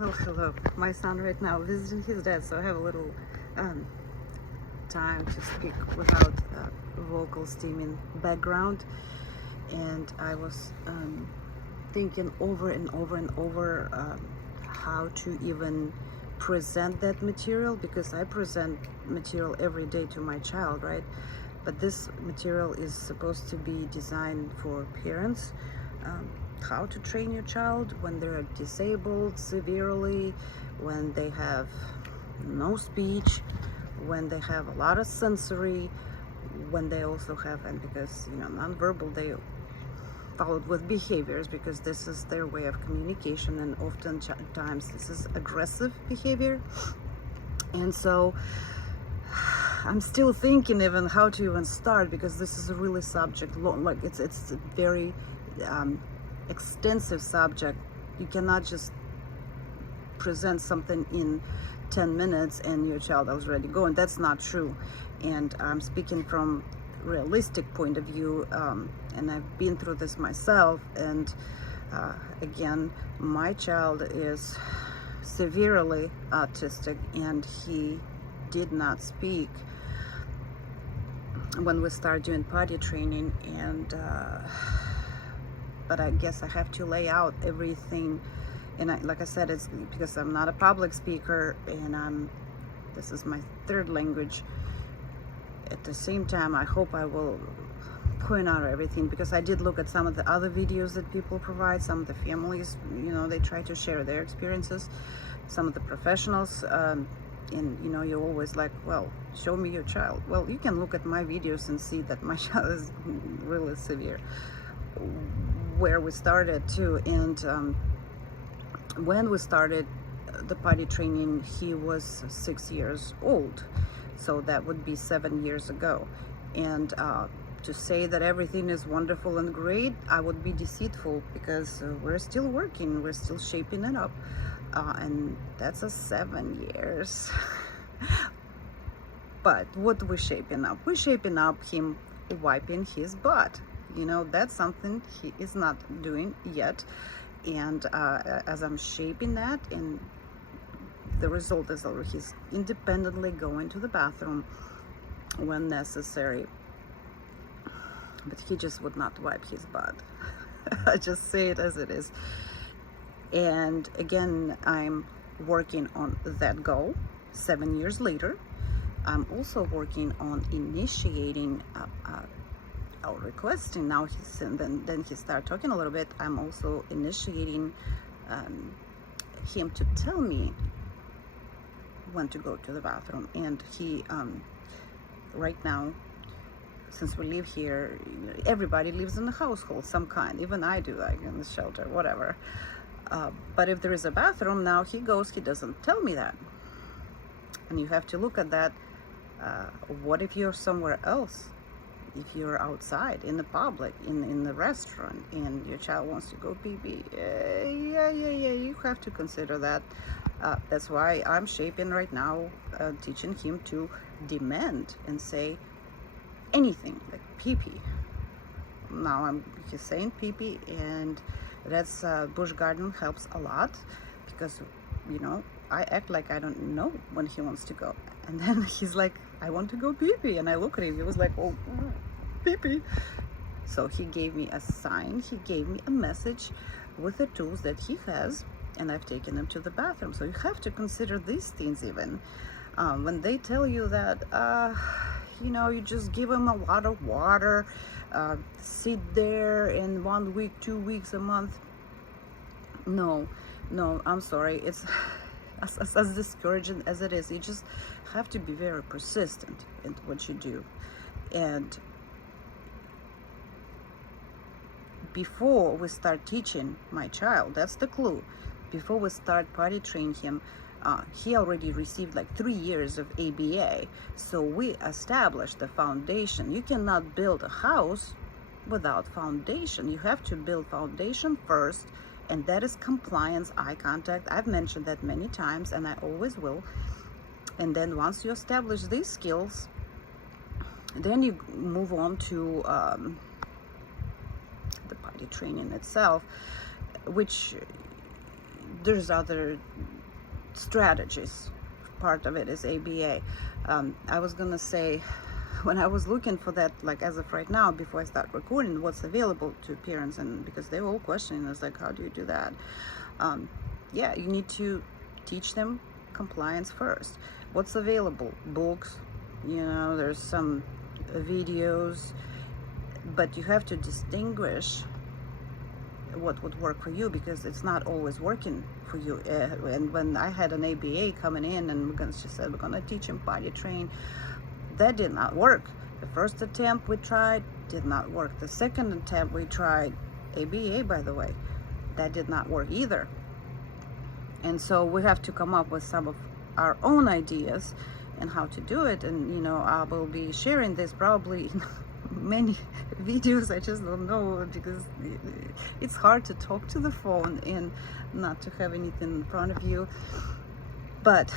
Well, hello. My son right now visiting his dad, so I have a little time to speak without vocal steaming background. And I was thinking over and over and over how to even present that material, because I present material every day to my child, right? But this material is supposed to be designed for parents. How to train your child when they're disabled severely, when they have no speech, when they have a lot of sensory, when they also have, and because nonverbal, they followed with behaviors, because this is their way of communication, and oftentimes this is aggressive behavior. And so I'm still thinking even how to even start, because this is a really subject, like it's a very extensive subject. You cannot just present something in 10 minutes and your child is already going. That's not true. And I'm speaking from realistic point of view, and I've been through this myself. And again, my child is severely autistic, and he did not speak when we start doing potty training. And but I guess I have to lay out everything. And like I said, it's because I'm not a public speaker, and this is my third language. At the same time, I hope I will point out everything, because I did look at some of the other videos that people provide. Some of the families, they try to share their experiences. Some of the professionals, and you're always like, well, show me your child. Well, you can look at my videos and see that my child is really severe, where we started too. And when we started the potty training, he was 6 years old, so that would be 7 years ago. And to say that everything is wonderful and great, I would be deceitful, because we're still working, we're still shaping it up, and that's a 7 years. But what we're shaping up, him wiping his butt. That's something he is not doing yet. And as I'm shaping that, and the result is that he's independently going to the bathroom when necessary, but he just would not wipe his butt. I just say it as it is. And again, I'm working on that goal 7 years later. I'm also working on initiating or requesting. Now then he started talking a little bit. I'm also initiating him to tell me when to go to the bathroom. And he right now, since we live here, everybody lives in a household some kind, even I do, like in the shelter, whatever. But if there is a bathroom, now he goes, he doesn't tell me that. And you have to look at that. What if you're somewhere else? If you're outside in the public, in the restaurant, and your child wants to go pee-pee, yeah, you have to consider that. That's why I'm shaping right now, teaching him to demand and say anything, like pee-pee. Now he's saying pee-pee, and that's bush garden helps a lot, because I act like I don't know when he wants to go. And then he's like, I want to go pee-pee. And I look at him, he was like, oh, pee-pee. So he gave me a sign, he gave me a message with the tools that he has, and I've taken him to the bathroom. So you have to consider these things even. When they tell you that, you just give him a lot of water, sit there in 1 week, 2 weeks, a month. No, I'm sorry. It's as discouraging as it is. You just have to be very persistent in what you do. And before we start teaching my child, that's the clue. Before we start potty training him, he already received like 3 years of ABA. So we established the foundation. You cannot build a house without foundation. You have to build foundation first, and that is compliance, eye contact. I've mentioned that many times, and I always will. And then once you establish these skills, then you move on to the potty training itself, which there's other strategies. Part of it is ABA. I was gonna say, when I was looking for that, like as of right now, before I start recording, what's available to parents, and because they were all questioning us, like, how do you do that? Yeah, you need to teach them compliance first. What's available? Books, there's some videos, but you have to distinguish what would work for you, because it's not always working for you. And when I had an ABA coming in, and she said, we're gonna teach him potty train, that did not work. The first attempt we tried did not work. The second attempt we tried, ABA by the way, that did not work either. And so we have to come up with some of our own ideas and how to do it. And I will be sharing this probably in many videos. I just don't know, because it's hard to talk to the phone and not to have anything in front of you. But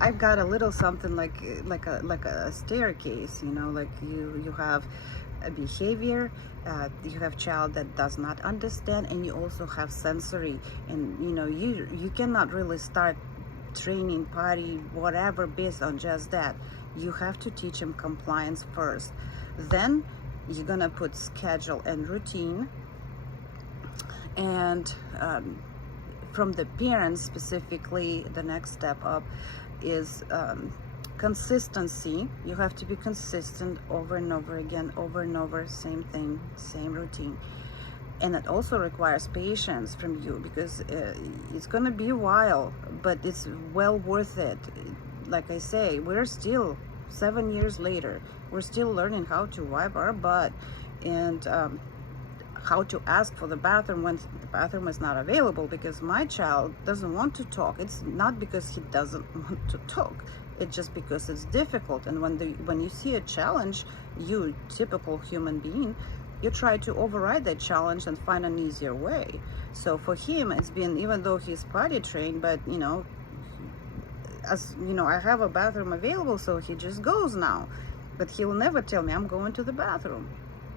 I've got a little something like a staircase, like you have a behavior, you have child that does not understand, and you also have sensory. And you cannot really start training potty whatever based on just that. You have to teach him compliance first. Then you're gonna put schedule and routine, and from the parents specifically, the next step up is consistency. You have to be consistent over and over again, over and over, same thing, same routine. And it also requires patience from you, because it's gonna be a while, but it's well worth it. Like I say, we're still 7 years later, we're still learning how to wipe our butt, and how to ask for the bathroom when the bathroom is not available, because my child doesn't want to talk. It's not because he doesn't want to talk, it's just because it's difficult. And when you see a challenge, you, typical human being, you try to override that challenge and find an easier way. So for him, it's been, even though he's potty trained, but as I have a bathroom available, so he just goes now. But he'll never tell me, I'm going to the bathroom.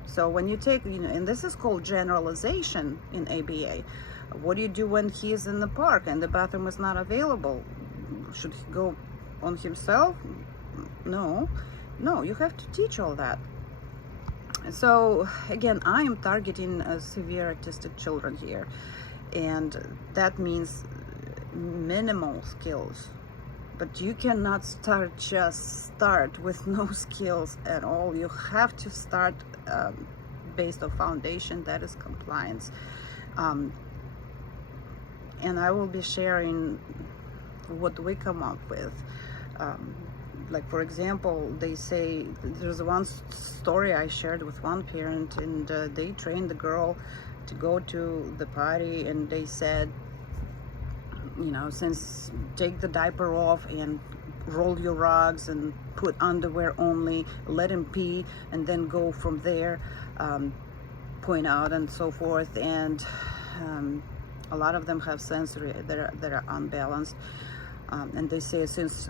So when you take, and this is called generalization in ABA. What do you do when he is in the park and the bathroom is not available? Should he go on himself? No, you have to teach all that. So again, I am targeting severe autistic children here, and that means minimal skills. But you cannot just start with no skills at all. You have to start based on foundation, that is compliance. And I will be sharing what we come up with. Like for example, they say, there's one story I shared with one parent, and they trained the girl to go to the potty, and they said, since take the diaper off and roll your rugs and put underwear only, let him pee, and then go from there, point out and so forth. And a lot of them have sensory that are unbalanced. And they say, since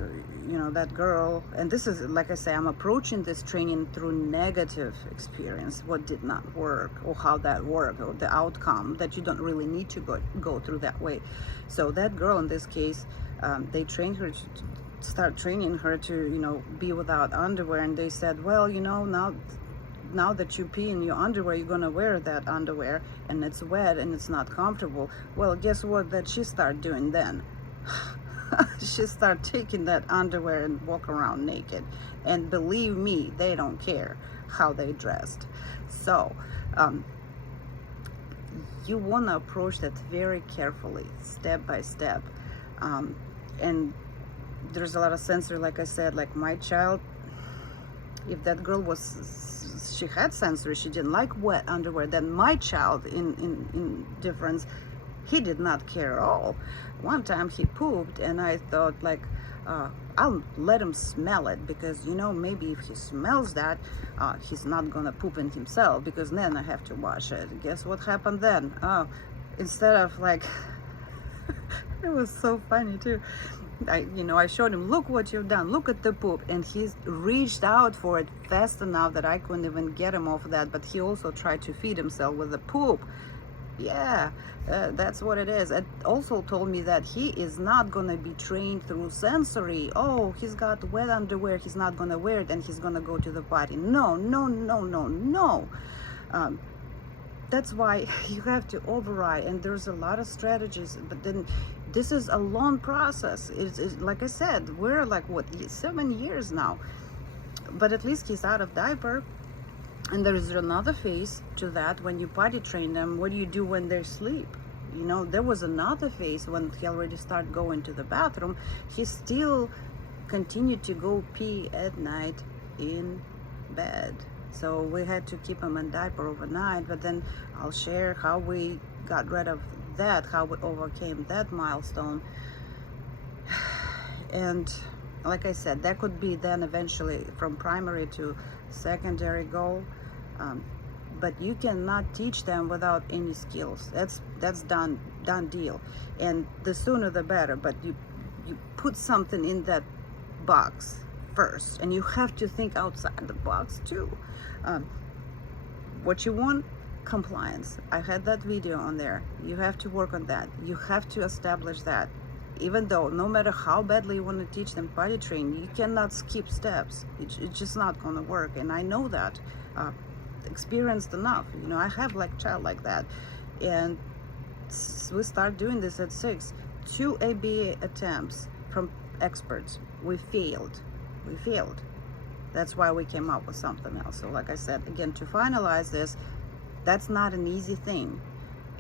that girl, and this is, like I say, I'm approaching this training through negative experience, what did not work, or how that worked, or the outcome, that you don't really need to go through that way. So that girl, in this case, they trained her to start training her to be without underwear. And they said, well, now that you pee in your underwear, you're gonna wear that underwear, and it's wet and it's not comfortable. Well, guess what that she started doing then? She started taking that underwear and walk around naked. And believe me, they don't care how they dressed. So you want to approach that very carefully, step by step. And there's a lot of sensory, like I said, like my child, if that girl she had sensory, she didn't like wet underwear, then my child, in difference, he did not care at all. One time he pooped, and I thought, like, I'll let him smell it, because maybe if he smells that, he's not gonna poop in himself, because then I have to wash it. Guess what happened then? Instead of like it was so funny too. I showed him, look what you've done, look at the poop, and he reached out for it fast enough that I couldn't even get him off of that. But he also tried to feed himself with the poop. Yeah, that's what it is. It also told me that he is not gonna be trained through sensory. Oh, he's got wet underwear, he's not gonna wear it, and he's gonna go to the potty. No, no, no, no, no. Um, that's why you have to override, and there's a lot of strategies, but then this is a long process. It's like I said, we're like what, 7 years now, but at least he's out of diaper. And there is another phase to that. When you potty train them, what do you do when they sleep? You know, there was another phase when he already started going to the bathroom. He still continued to go pee at night in bed. So we had to keep him in diaper overnight. But then I'll share how we got rid of that, how we overcame that milestone. And like I said, that could be then eventually from primary to secondary goal. But you cannot teach them without any skills. That's done deal. And the sooner the better. But you put something in that box first, and you have to think outside the box too. What you want? Compliance. I had that video on there. You have to work on that. You have to establish that. Even though no matter how badly you want to teach them potty train, you cannot skip steps. It's just not going to work. And I know that, experienced enough. You know, I have like child like that, and we start doing this at 6. 2 ABA attempts from experts. We failed. That's why we came up with something else. So like I said, again, to finalize this, that's not an easy thing.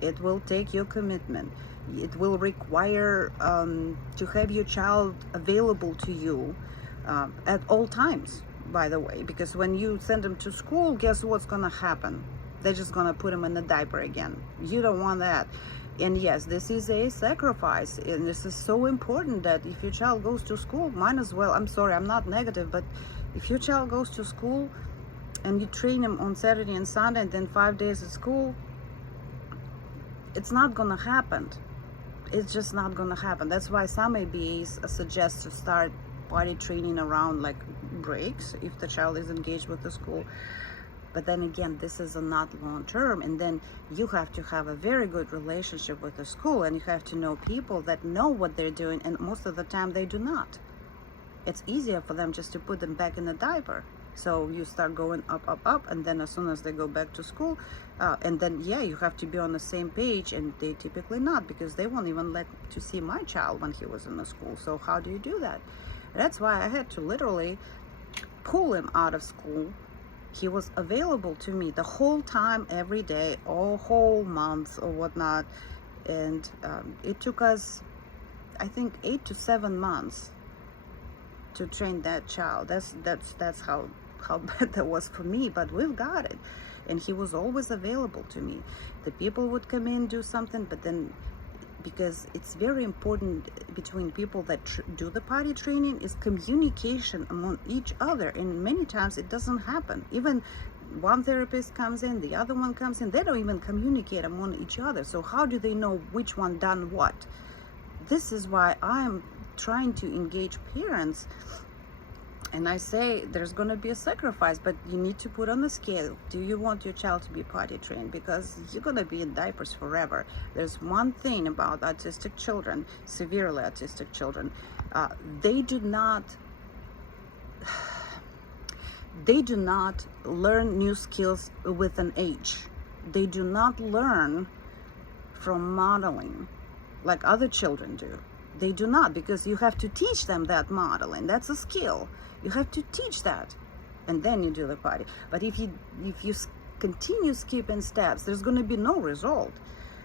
It will take your commitment. It will require to have your child available to you at all times, by the way, because when you send them to school, guess what's going to happen? They're just going to put them in the diaper again. You don't want that. And yes, this is a sacrifice, and this is so important that if your child goes to school, might as well, I'm sorry, I'm not negative, but if your child goes to school and you train him on Saturday and Sunday and then 5 days at school, it's not going to happen. It's just not going to happen. That's why some ABAs suggest to start potty training around like breaks if the child is engaged with the school. But then again, this is not long term, and then you have to have a very good relationship with the school, and you have to know people that know what they're doing, and most of the time they do not. It's easier for them just to put them back in the diaper. So you start going up, and then as soon as they go back to school, and then yeah, you have to be on the same page, and they typically not, because they won't even let to see my child when he was in the school. So how do you do that? That's why I had to literally pull him out of school. He was available to me the whole time, every day, all whole months or whatnot, and it took us, I think, 8 to 7 months to train that child. That's how bad that was for me, but we've got it. And he was always available to me. The people would come in, do something, but then, because it's very important between people that do the potty training, is communication among each other, and many times it doesn't happen. Even one therapist comes in, the other one comes in, they don't even communicate among each other. So how do they know which one done what? This is why I'm trying to engage parents, and I say there's going to be a sacrifice, but you need to put on the scale. Do you want your child to be potty trained? Because you're going to be in diapers forever. There's one thing about autistic children, severely autistic children, they do not learn new skills with an age. They do not learn from modeling like other children do. They do not, because you have to teach them that modeling. That's a skill. You have to teach that, and then you do the potty. But if you continue skipping steps, there's going to be no result.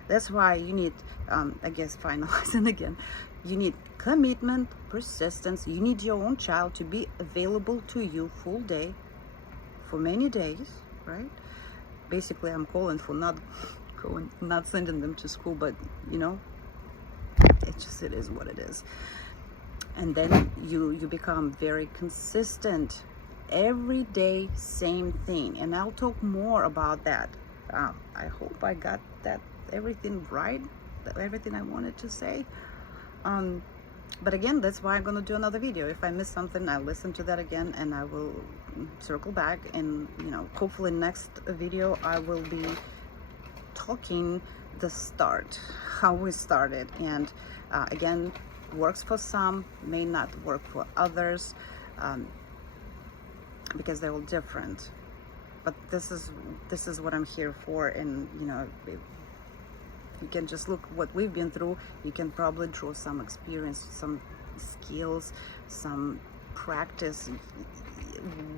That's why you need, I guess, finalizing again, you need commitment, persistence. You need your own child to be available to you full day for many days, right? Basically, I'm calling for not sending them to school, but you know, it is what it is. And then you become very consistent, every day, same thing. And I'll talk more about that. I hope I got that everything right, everything I wanted to say. But again, that's why I'm going to do another video. If I miss something, I'll listen to that again, and I will circle back. And you know, hopefully next video I will be talking the start, how we started. And again, works for some, may not work for others, because they're all different. But this is what I'm here for. And you know, you can just look what we've been through. You can probably draw some experience, some skills, some practice,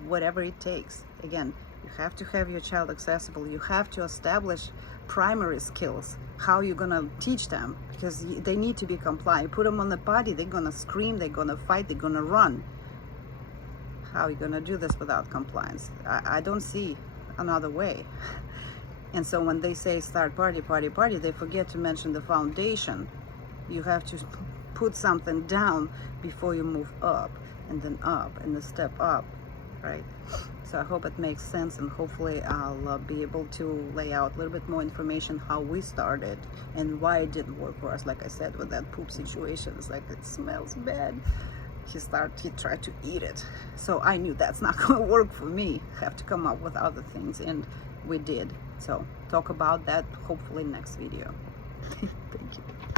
whatever it takes. Again, you have to have your child accessible. You have to establish primary skills. How you're gonna teach them, because they need to be compliant. You put them on the potty, they're gonna scream, they're gonna fight, they're gonna run. How are you gonna do this without compliance? I don't see another way. And so when they say start potty, they forget to mention the foundation. You have to put something down before you move up, and then up, and then step up, right? So I hope it makes sense, and hopefully I'll be able to lay out a little bit more information how we started and why it didn't work for us. Like I said, with that poop situation, it's like, it smells bad. He tried to eat it. So I knew that's not gonna work for me. Have to come up with other things, and we did. So talk about that hopefully next video. Thank you.